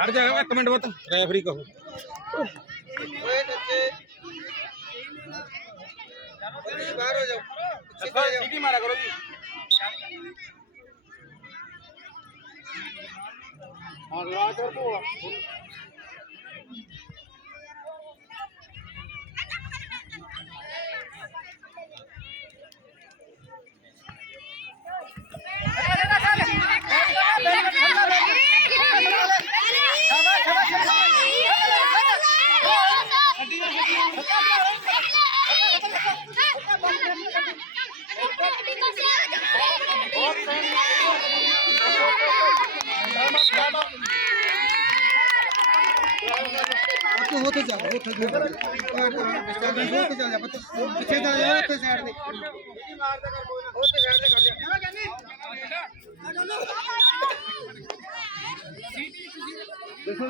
हर जगह एक मिनट बहुत रेफरी कहो मारा करो जी। और लाटर बोला तो पीछे जा तो जाओ साइड कर देखो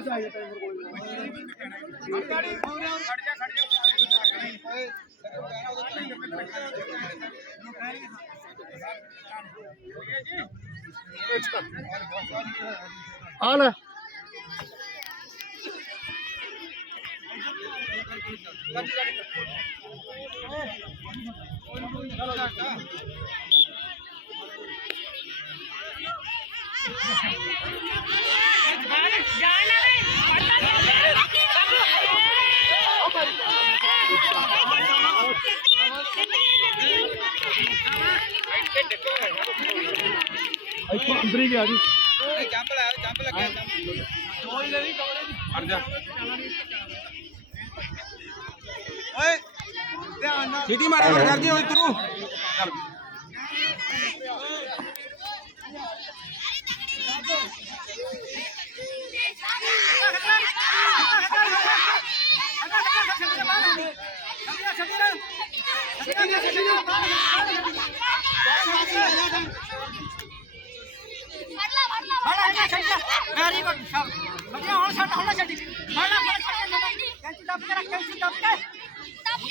टाइम पर खड़ जा खड़ जा आना। अंदर ही गया जी कैंप लाया कैंप लग गया अर्जा સીટી મારે કરજે હોય તું વેરી ગુડ સર બધા હોળ સટ હોળ સટી મારા પર કલ્ચી દબકે કલ્ચી દબકે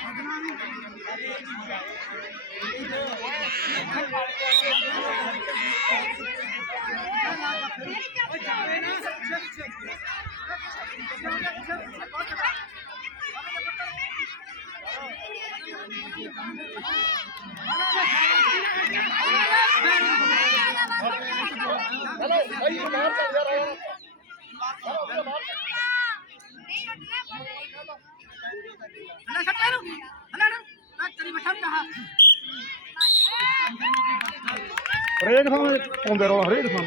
Hello, are you ਹਰੇਕ ਥਾਂ ਪਾਉਂਦੇ ਰਹੋ ਹਰੇਕ ਥਾਂ।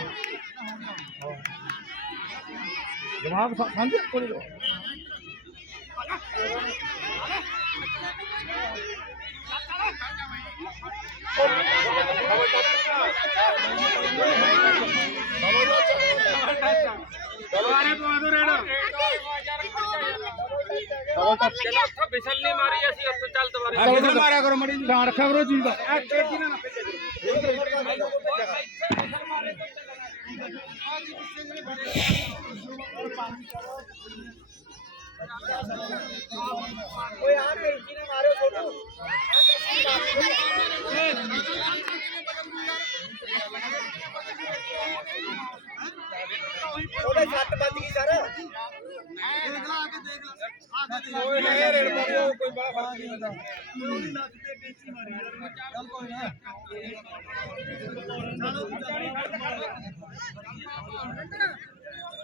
ਜਵਾਬ ਸਮਝੇ ਕੋਈ ਦੁਬਾਰੇ ਫਿਸਲ ਨਹੀਂ ਮਾਰੀ ਅਸੀਂ ਉੱਥੇ ਚੱਲ ਦੁਬਾਰੇ। ਕਿੱਧਰ ਮਾਰਿਆ ਕਰੋ ਮੜੀ ਧਿਆਨ ਰੱਖਿਆ ਕਰੋ ਚੀਜ਼ ਦਾ। ਓਏ ਆ ਕੈਂਚੀ ਨੇ ਮਾਰਿਓ ਛੋਟੂ। ਉਹਦੇ ਸੱਟ ਵੱਜ ਗਈ ਸਰ। ਦੇਖ ਲਾ ਆ ਕੇ ਦੇਖ ਲਾ। ਓਏ ਇਹ ਰੇਡ ਪਾਓ ਕੋਈ ਬੜਾ ਫ਼ਰਕ ਨਹੀਂ ਪੈਂਦਾ ਉਹਦੀ ਲੱਤ ਤੇ ਕੈਂਚੀ ਮਾਰੀ ਚੱਲ ਕੋਈ ਨਾ। ਚਲੋ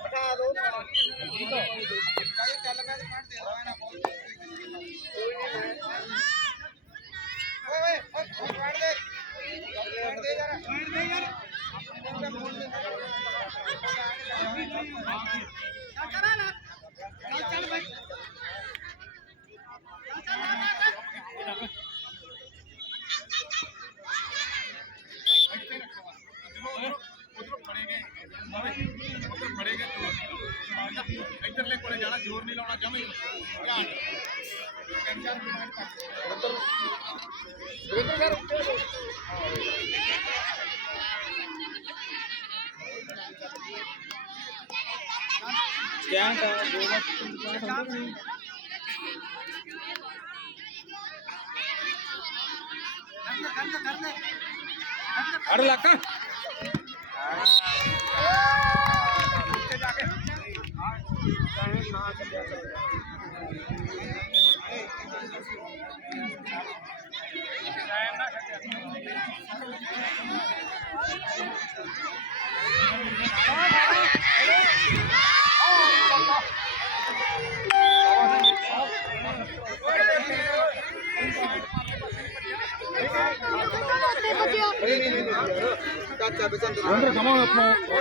ਉਠਾ ਦੋ ਠੀਕ ਹੈ ਚੱਲ। ਮੈਂ ਕੱਢ ਦੇ ਲਾ ਨਾ ਕੋਈ ਓਏ ਓਏ ਕੱਢ ਦੇ। ਕੱਢ ਦੇ ਯਾਰ ਕੱਢ ਦੇ ਯਾਰ। ਅਗਲੇ ਕੋਲੇ ਜਾਣਾ ਜ਼ੋਰ ਨਹੀਂ ਲਾਉਣਾ ਜਮੇ ਧਿਆਨ ਤਿੰਨ ਚਾਰ ਮਿੰਟ ਤੱਕ Andre, mau.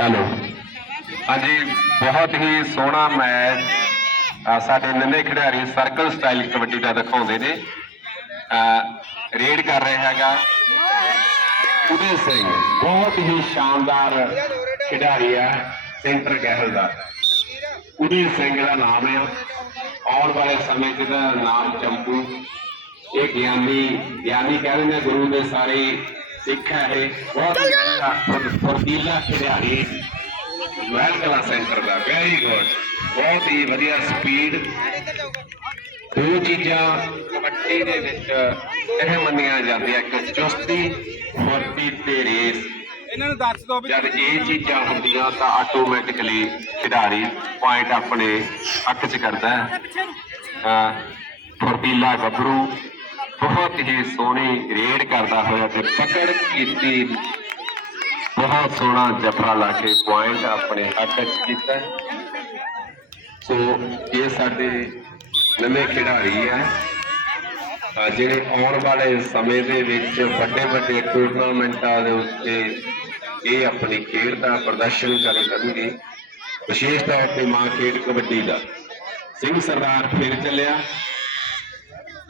ਹੈਲੋ। ਹਾਂਜੀ, ਬਹੁਤ ਹੀ ਸੋਹਣਾ ਮੈਚ। ਸਾਡੇ ਨੰਨੇ ਖਿਡਾਰੀ ਸਰਕਲ ਸਟਾਈਲ ਕਬੱਡੀ ਦਾ ਦਿਖਾਉਂਦੇ ਨੇ। ਰੇਡ ਕਰ ਰਿਹਾ ਹੈਗਾ। ਉਦੇ ਸਿੰਘ, ਬਹੁਤ ਹੀ ਸ਼ਾਨਦਾਰ ਖਿਡਾਰੀ ਆ, ਸੈਂਟਰ ਗਹਿਲ ਦਾ। ਉਦੇ ਸਿੰਘ ਦਾ ਨਾਮ ਹੈ ਆਉਣ ਵਾਲੇ ਸਮੇਂ 'ਚ ਦਾ ਨਾਮ ਚੰਪੂ। ਇਹ ਗਿਆਨੀ ਗਿਆਨੀ ਕਹਿੰਦੇ ਨੇ ਗੁਰੂ ਦੇ ਸਾਰੇ ਸਿੱਖ ਹੈ ਬਹੁਤ ਫੁਰਤੀਲਾ ਖਿਡਾਰੀ ਵੈਲ ਕਲਾ ਸੈਂਟਰ ਦਾ ਵੈਰੀ ਗੁੱਡ ਬਹੁਤ ਹੀ ਵਧੀਆ ਸਪੀਡ ਦੋ ਚੀਜ਼ਾਂ ਕਬੱਡੀ ਦੇ ਵਿੱਚ ਇਹ ਮੰਨੀਆਂ ਜਾਂਦੀਆਂ। ਇੱਕ ਚੁਸਤੀ ਫੁਰਤੀ ਤੇ ਰੇਸ। ਇਹਨਾਂ ਨੂੰ ਦੱਸ ਦੋ ਵੀ ਜਦ ਇਹ ਚੀਜ਼ਾਂ ਹੁੰਦੀਆਂ ਤਾਂ ਆਟੋਮੈਟਿਕਲੀ ਖਿਡਾਰੀ ਪੁਆਇੰਟ ਆਪਣੇ ਹੱਕ 'ਚ ਕਰਦਾ ਹੈ। ਫੁਰਤੀਲਾ ਗੱਭਰੂ ਬਹੁਤ ਹੀ ਸੋਹਣੀ ਰੇਡ ਕਰਦਾ ਹੋਇਆ ਤੇ ਪਕੜ ਕੀਤੀ। ਬਹੁਤ ਸੋਹਣਾ ਜਫਰਾ ਲਾ ਕੇ ਪੁਆਇੰਟ ਆਪਣੇ ਹੱਕ 'ਚ ਕੀਤਾ। ਸੋ ਇਹ ਸਾਡੇ ਨਵੇਂ ਖਿਡਾਰੀ ਆ ਜਿਹੜੇ ਆਉਣ ਵਾਲੇ ਸਮੇਂ ਦੇ ਵਿੱਚ ਵੱਡੇ ਵੱਡੇ ਟੂਰਨਾਮੈਂਟਾਂ ਦੇ ਉੱਤੇ ਇਹ ਆਪਣੀ ਖੇਡ ਦਾ ਪ੍ਰਦਰਸ਼ਨ ਕਰ ਕਰਨਗੇ। ਵਿਸ਼ੇਸ਼ ਤੌਰ ਤੇ ਮਾਂ ਖੇਡ ਕਬੱਡੀ ਦਾ। ਸਿੰਘ ਸਰਦਾਰ ਫਿਰ ਚੱਲਿਆ।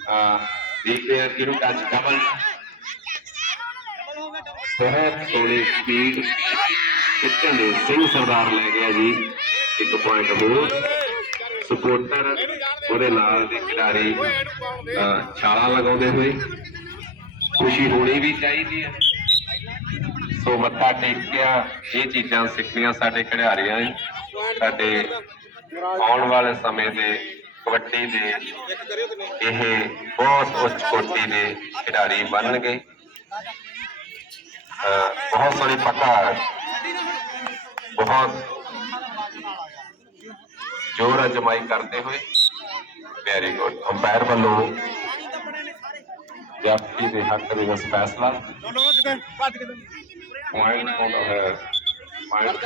ਆ ਆ ਕਿਹਨੂੰ ਟੱਚ ਡਬਲ ਬਹੁਤ ਸੋਹਣੀ ਸਪੀਡ ਖਿੱਚਣ ਦੇ ਸਿੰਘ ਸਰਦਾਰ ਲੈ ਗਿਆ ਜੀ ਇੱਕ ਪੁਆਇੰਟ ਹੋਰ ਸਪੋਰਟਰ ਉਹਦੇ ਨਾਲ ਦੇ ਖਿਡਾਰੀ ਛਾਲਾਂ ਲਗਾਉਂਦੇ ਹੋਏ ਖੁਸ਼ੀ ਹੋਣੀ ਵੀ ਚਾਹੀਦੀ ਹੈ ਸੋ ਮੱਥਾ ਟੇਕਿਆ ਇਹ ਚੀਜ਼ਾਂ ਸਿੱਖਣੀਆਂ ਸਾਡੇ ਖਿਡਾਰੀਆਂ ਨੇ ਸਾਡੇ ਆਉਣ ਵਾਲੇ ਸਮੇਂ ਦੇ ਕਬੱਡੀ ਦੇ ਇਹ ਬਹੁਤ ਉੱਚ ਕੋਟੀ ਦੇ ਖਿਡਾਰੀ ਬਣਨਗੇ ਅਹ, ਬਹੁਤ ਸੋਹਣੀ ਪੱਕਾ ਬਹੁਤ ਜੋਰ ਅਜਮਾਈ ਕਰਦੇ ਹੋਏ ਵੈਰੀ ਗੁੱਡ ਅੰਪਾਇਰ ਵੱਲੋਂ ਜਾਫੀ ਦੇ ਹੱਕ ਦੇ ਵਿੱਚ ਫੈਸਲਾ ਚਲੋ ਕਿਤੇ ਭੱਜ ਕਿਤੇ ਪੁਆਇੰਟ ਆਉਂਦਾ ਹੈ ਪੁਆਇੰਟ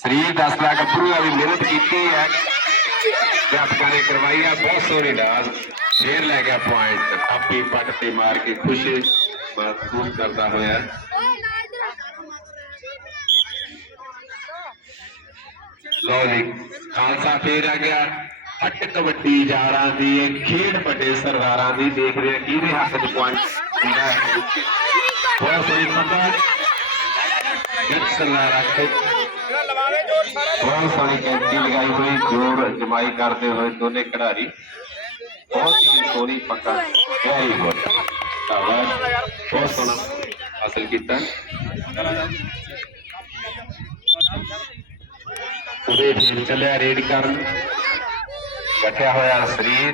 ਸਰੀਰ ਦੱਸਦਾ ਗੱਭਰੂ ਆ ਵੀ ਮਿਹਨਤ ਕੀਤੀ ਹੈ ਅਧਿਆਪਕਾਂ ਨੇ ਕਰਵਾਈ ਆ ਬਹੁਤ ਸੋਹਣੀ ਡਾਂਸ ਫੇਰ ਲੈ ਗਿਆ ਪੁਆਇੰਟ ਥਾਪੀ ਪੱਟ ਤੇ ਮਾਰ ਕੇ ਖੁਸ਼ੀ ਮਹਿਸੂਸ ਕਰਦਾ ਹੋਇਆ ਲਓ ਜੀ ਖਾਲਸਾ ਫੇਰ ਆ ਗਿਆ ਹੱਟ ਕਬੱਡੀ ਯਾਰਾਂ ਦੀ ਇਹ ਖੇਡ ਵੱਡੇ ਸਰਦਾਰਾਂ ਦੀ ਦੇਖਦੇ ਆ ਕਿਹਦੇ ਹੱਥ 'ਚ ਪੁਆਇੰਟ ਹੁੰਦਾ ਹੈ ਬਹੁਤ ਸੋਹਣੀ ਪਕੜ ਜੱਟ ਸਰਦਾਰ ਆਖੇ बहुत सोनी कैंची लगाई हुई ज़ोर जमाई करते हुए दोनों खिलाड़ी। बहुत ही सोनी पक्का। वेरी गुड बहुत सोना हासिल किया। चलिया रेड कर बैठा होया शरीर।